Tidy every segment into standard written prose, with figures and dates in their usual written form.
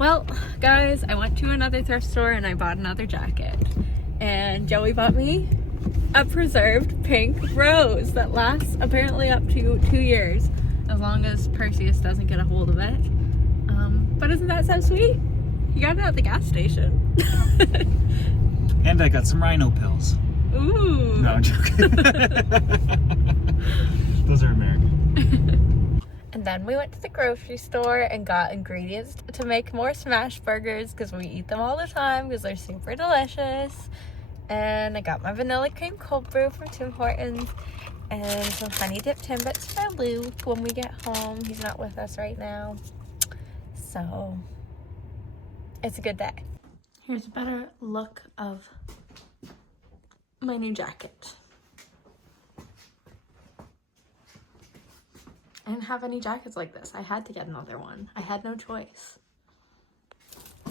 Well, guys, I went to another thrift store and I bought another jacket. And Joey bought me a preserved pink rose that lasts apparently up to 2 years, as long as Perseus doesn't get a hold of it. But isn't that so sweet? You got it at the gas station. And I got some rhino pills. Ooh. No, I'm joking. Those are American. And then we went to the grocery store and got ingredients to make more smash burgers because we eat them all the time because they're super delicious. And I got my vanilla cream cold brew from Tim Hortons and some honey dipped Timbits for Luke when we get home. He's not with us right now. So it's a good day. Here's a better look of my new jacket. I didn't have any jackets like this. I had to get another one. I had no choice.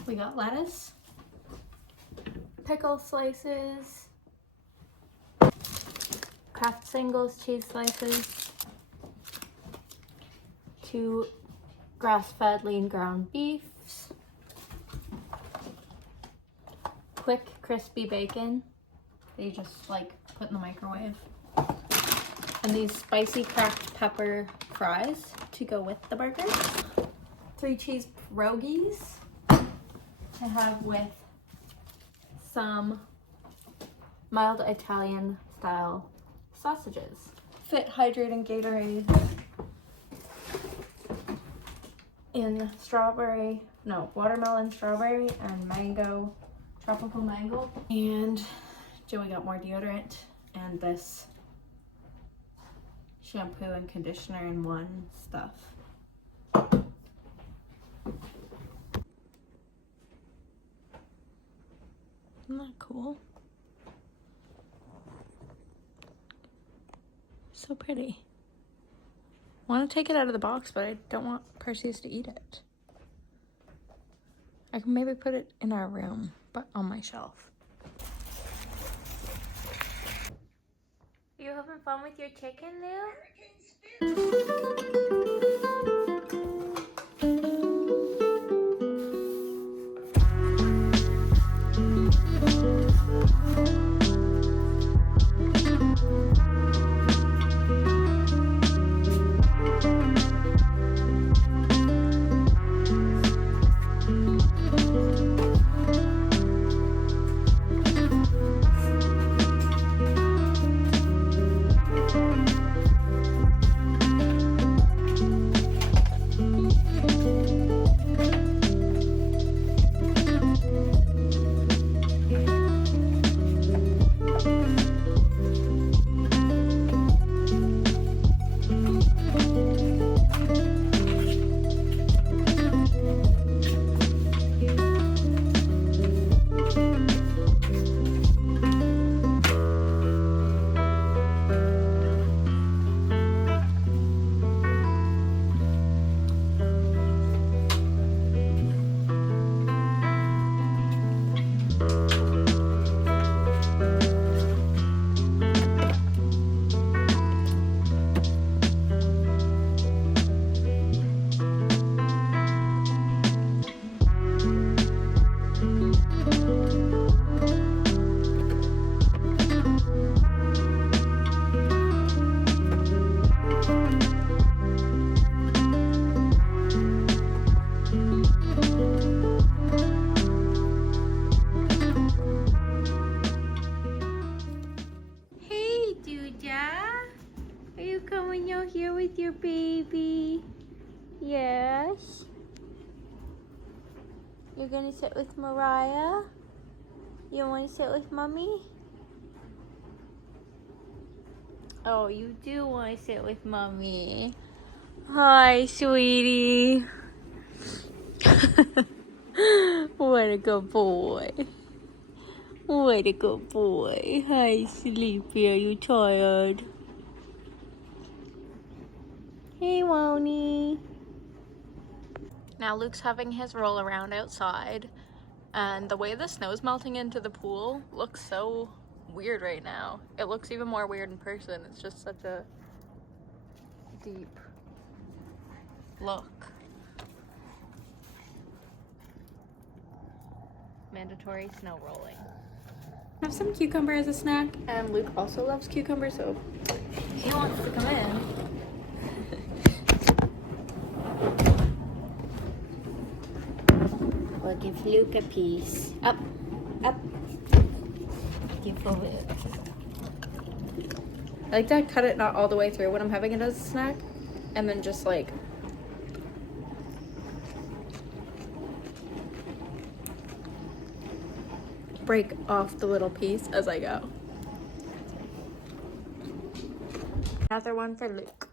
We got lettuce, pickle slices, Kraft Singles cheese slices, 2 grass-fed lean ground beefs, quick crispy bacon that you just like put in the microwave, and these spicy cracked pepper fries to go with the burgers. 3 cheese pierogies to have with some mild Italian style sausages. Fit hydrating Gatorade in watermelon, strawberry, and mango, tropical mango. And Joey got more deodorant and this shampoo and conditioner in one stuff. Isn't that cool? So pretty. I want to take it out of the box, but I don't want Perseus to eat it. I can maybe put it in our room, but on my shelf. You having fun with your chicken, Lou? Are you coming out here with your baby? Yes. You're gonna sit with Mariah? You want to sit with Mommy? Oh, you do want to sit with Mommy. Hi, sweetie. What a good boy. What a good boy. Hi, Sleepy. Are you tired? Hey, Woney. Now Luke's having his roll around outside, and the way the snow's melting into the pool looks so weird right now. It looks even more weird in person. It's just such a deep look. mandatory snow rolling. Have some cucumber as a snack, and Luke also loves cucumber, so he wants to come in. We'll give Luke a piece. Up, up. Give a bit. I like to cut it not all the way through when I'm having it as a snack, and then just like break off the little piece as I go. Another one for Luke.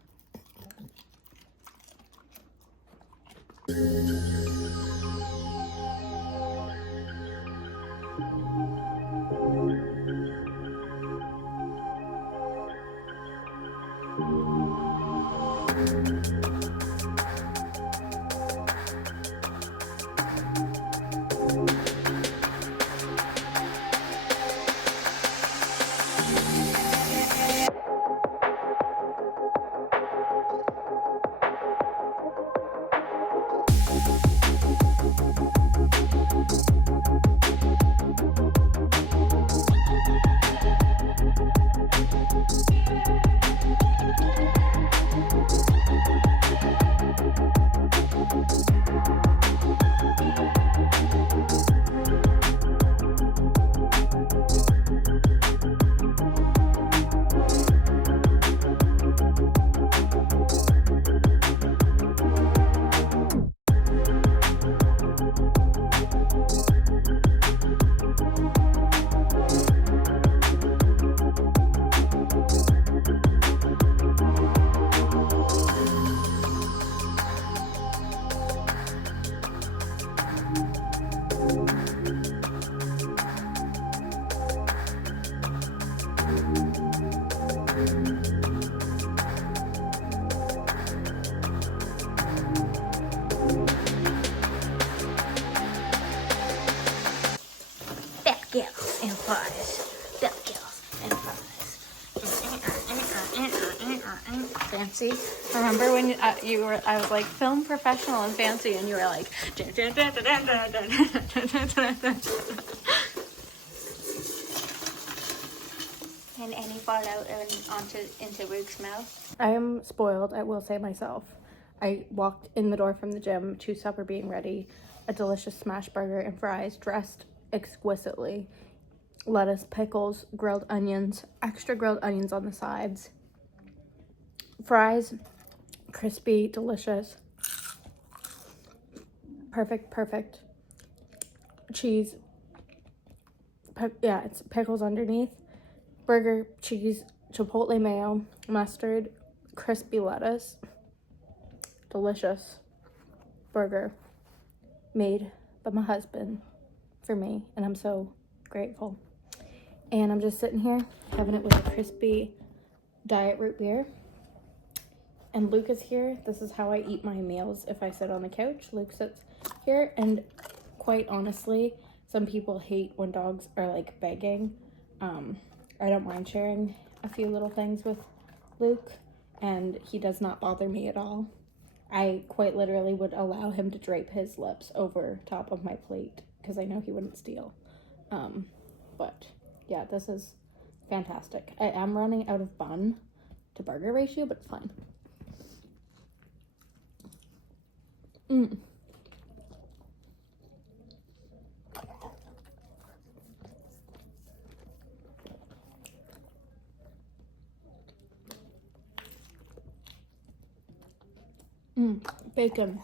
Gills and fries. Bell gills and fries. Fancy. Remember when you were? I was like film professional and fancy, and you were like. And any fallout into Luke's mouth? I am spoiled, I will say myself. I walked in the door from the gym to supper being ready, a delicious smash burger and fries dressed exquisitely, lettuce, pickles, grilled onions, extra grilled onions on the sides, fries, crispy, delicious, perfect, cheese, it's pickles underneath, burger, cheese, chipotle mayo, mustard, crispy lettuce, delicious burger made by my husband for me, and I'm so grateful. And I'm just sitting here having it with a crispy diet root beer. And Luke is here. This is how I eat my meals if I sit on the couch. Luke sits here, and quite honestly, some people hate when dogs are like begging. I don't mind sharing a few little things with Luke, and he does not bother me at all. I quite literally would allow him to drape his lips over top of my plate because I know he wouldn't steal. But yeah, this is fantastic. I am running out of bun to burger ratio, but it's fine. Bacon.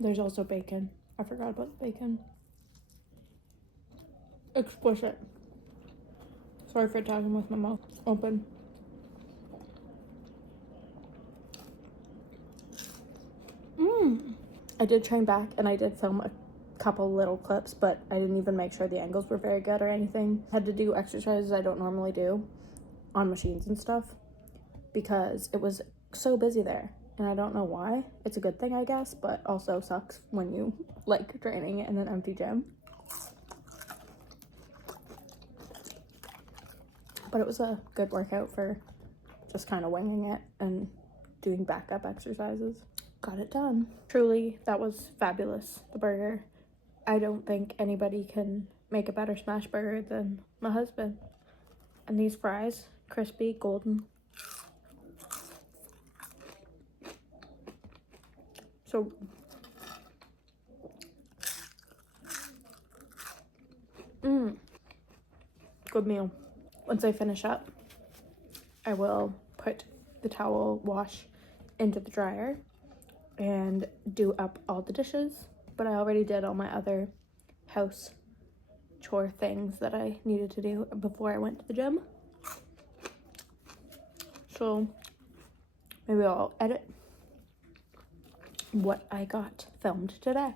There's also bacon. I forgot about the bacon. Exquisite. Sorry for talking with my mouth open. I did train back and I did film a couple little clips, but I didn't even make sure the angles were very good or anything. I had to do exercises I don't normally do on machines and stuff because it was so busy there, and I don't know why. It's a good thing, I guess, but also sucks when you like training in an empty gym. But it was a good workout for just kind of winging it and doing backup exercises. Got it done. Truly, that was fabulous. The burger I don't think anybody can make a better smash burger than my husband. And these fries, crispy, golden. So good meal. Once I finish up, I will put the towel wash into the dryer and do up all the dishes. But I already did all my other house chore things that I needed to do before I went to the gym. So maybe I'll edit what I got filmed today.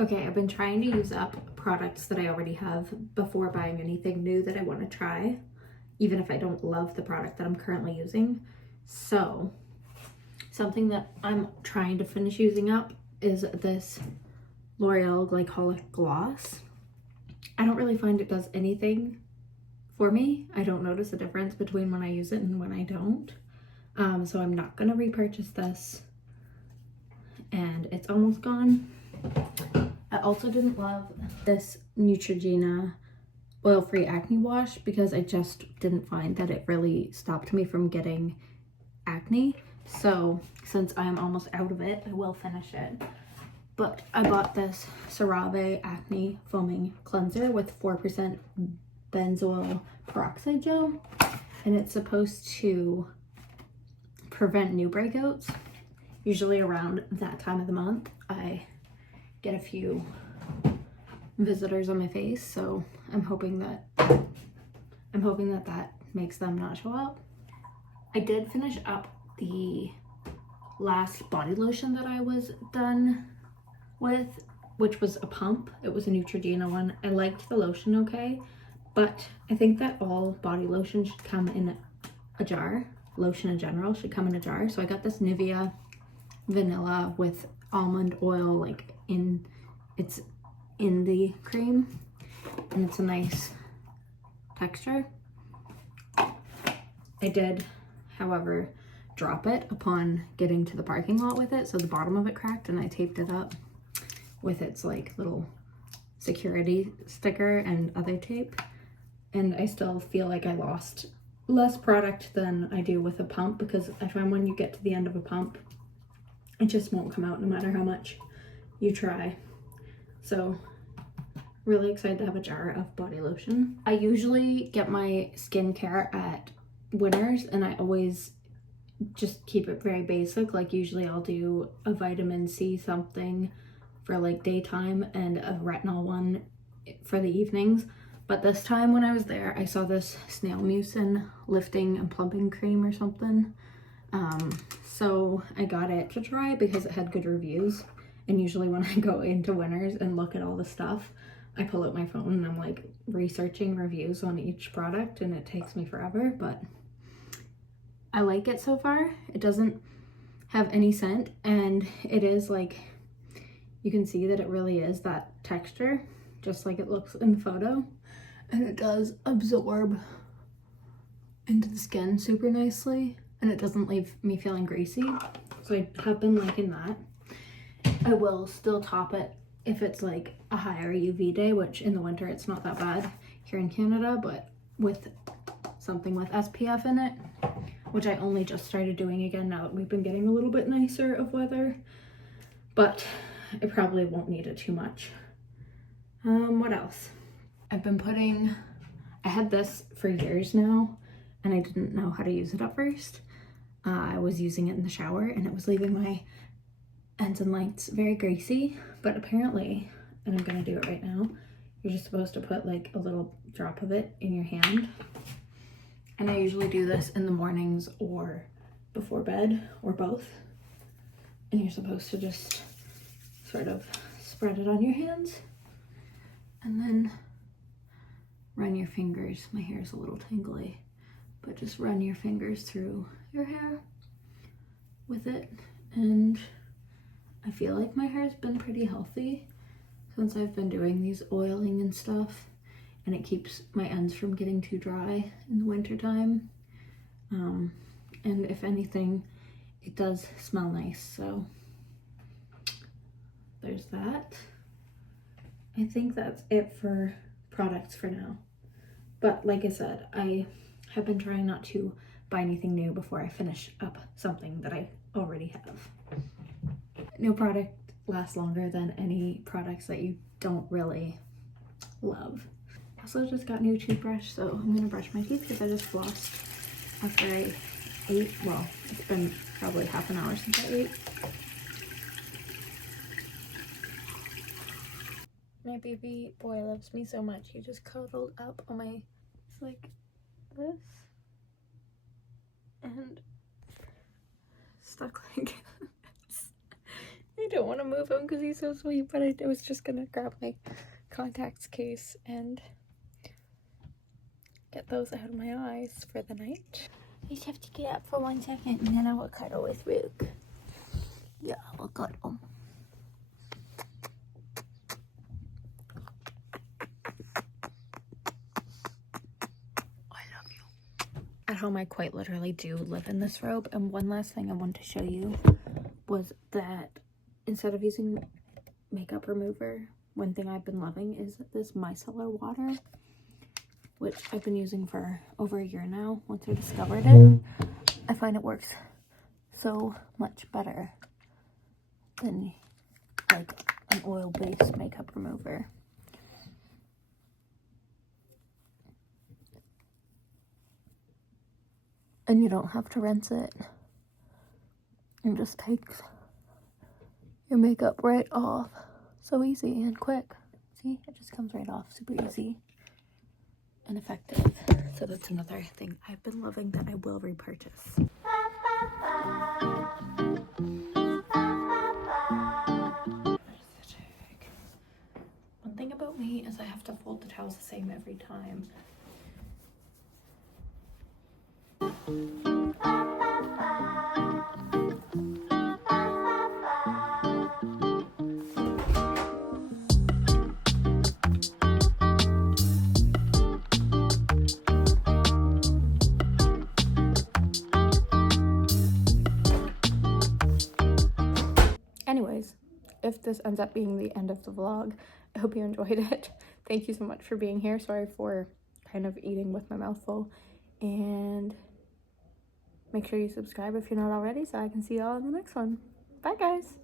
Okay, I've been trying to use up products that I already have before buying anything new that I want to try, even if I don't love the product that I'm currently using. So, something that I'm trying to finish using up is this L'Oreal Glycolic Gloss. I don't really find it does anything for me. I don't notice a difference between when I use it and when I don't. So I'm not gonna repurchase this, and it's almost gone. I also didn't love this Neutrogena oil-free acne wash because I just didn't find that it really stopped me from getting acne. So since I'm almost out of it, I will finish it. But I bought this CeraVe Acne Foaming Cleanser with 4% benzoyl peroxide gel, and it's supposed to prevent new breakouts. Usually around that time of the month, I get a few visitors on my face, so I'm hoping that that makes them not show up. I did finish up the last body lotion that I was done with, which was a pump. It was a Neutrogena one. I liked the lotion okay, but I think that all body lotion should come in a jar. Lotion in general should come in a jar. So I got this Nivea vanilla with almond oil, like it's in the cream, and it's a nice texture. I did, however, drop it upon getting to the parking lot with it, so the bottom of it cracked, and I taped it up with its like little security sticker and other tape, and I still feel like I lost less product than I do with a pump, because I find when you get to the end of a pump, it just won't come out no matter how much you try. So really excited to have a jar of body lotion. I usually get my skincare at Winners, and I always just keep it very basic. Like usually I'll do a vitamin C something for like daytime and a retinol one for the evenings. But this time when I was there, I saw this snail mucin lifting and plumping cream or something. So I got it to try because it had good reviews. And usually when I go into Winners and look at all the stuff, I pull out my phone and I'm like researching reviews on each product, and it takes me forever, but I like it so far. It doesn't have any scent, and it is like, you can see that it really is that texture, just like it looks in the photo. And it does absorb into the skin super nicely, and it doesn't leave me feeling greasy. So I have been liking that. I will still top it if it's like a higher UV day, which in the winter it's not that bad here in Canada, but with something with SPF in it, which I only just started doing again now that we've been getting a little bit nicer of weather, but I probably won't need it too much. What else? I've been putting, I had this for years now and I didn't know how to use it at first. I was using it in the shower and it was leaving my ends and lengths very greasy, but apparently, and I'm gonna do it right now, you're just supposed to put like a little drop of it in your hand. And I usually do this in the mornings or before bed or both. And you're supposed to just sort of spread it on your hands and then run your fingers. My hair is a little tangly, but just run your fingers through your hair with it. And I feel like my hair has been pretty healthy since I've been doing these oiling and stuff, and it keeps my ends from getting too dry in the winter time. And if anything, it does smell nice, so there's that. I think that's it for products for now. But like I said, I have been trying not to buy anything new before I finish up something that I already have. No product lasts longer than any products that you don't really love. I also just got a new toothbrush, so I'm gonna brush my teeth because I just flossed after I ate. Well, it's been probably half an hour since I ate. My baby boy loves me so much. He just cuddled up on my, it's like this, and stuck like this. I don't want to move him because he's so sweet, but I was just gonna grab my contacts case and get those out of my eyes for the night. I just have to get up for 1 second and then I will cuddle with Rook. Yeah, I will cuddle. At home, I quite literally do live in this robe. And one last thing I wanted to show you was that instead of using makeup remover, one thing I've been loving is this micellar water, which I've been using for over a year now. Once I discovered it, I find it works so much better than like an oil-based makeup remover. And you don't have to rinse it. It just takes your makeup right off. So easy and quick. See, it just comes right off, super easy and effective. So that's another thing I've been loving that I will repurchase. One thing about me is I have to fold the towels the same every time. Anyways, if this ends up being the end of the vlog, I hope you enjoyed it. Thank you so much for being here. Sorry for kind of eating with my mouth full. And make sure you subscribe if you're not already so I can see you all in the next one. Bye, guys.